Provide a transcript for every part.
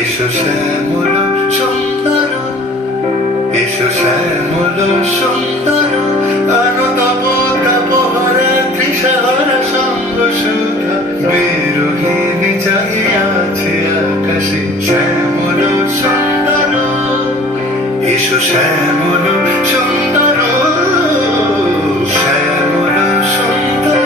এসো শ্যামল সুন্দর, এসো শ্যামল সুন্দর, আনতব তাপহরা তৃষাহরা সঙ্গ সুধা বিরোহিণী চাহিয়াছে আকাশে। শ্যামল সুন্দর, এসো শ্যামল সুন্দর, শ্যামল সুন্দর।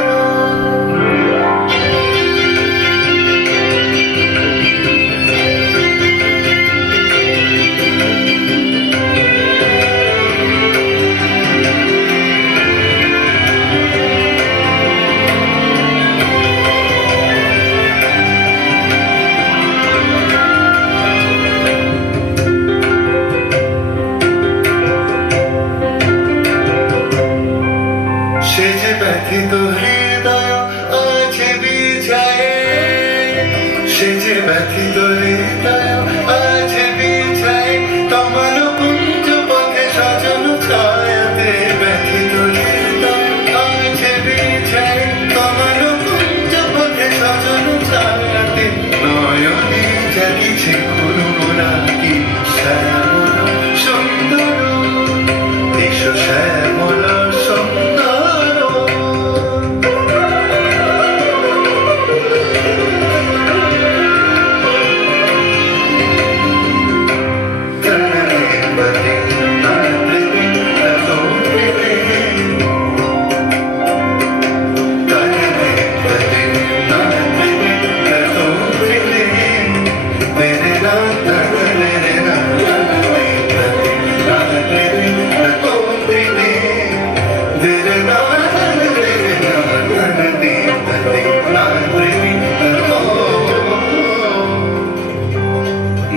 সে যে ব্যথিত হৃদয় আছে বিছায়ে, সে যে ব্যথিত হৃদয় আছে বিছায়ে, তোমার কুঞ্জ পথে সজল ছায়াতে। ব্যথিত হৃদয় আছে বিছায়ে, তোমার কুঞ্জ পথে সজল ছায়াতে। নয়নে জাগিছে করুণাকি শ্যামল সুন্দর, এসো শ্যামল সুন্দর।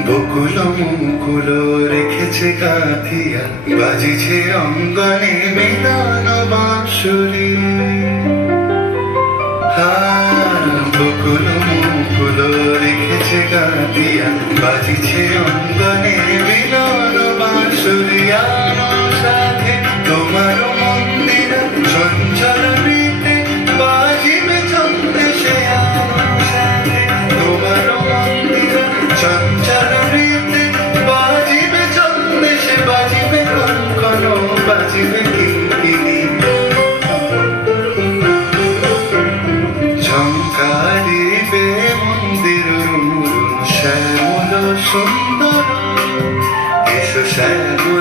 বকুল মুকুল রেখেছে কাঁথিয়া, বাজিছে অঙ্গনে মিলন বাঁশুরি। বকুল মুকুল রেখেছে কাঁথিয়া, বাজিছে অঙ্গনে মিলন বাঁশুরি। আমার সাথে তোমার মন্দির সঞ্চার রীতে বাজিবে ছন্দে সে। আমার সাথে তোমার মন্দির সঞ্চার রীতে বাজিবে ছন্দে সে। বাজিবে কঙ্কণ, বাজিবে কিঙ্কিণী, ঝঙ্কারিবে মন্দির রুরু। শ্যামল সুন্দর, এসো শ্যামল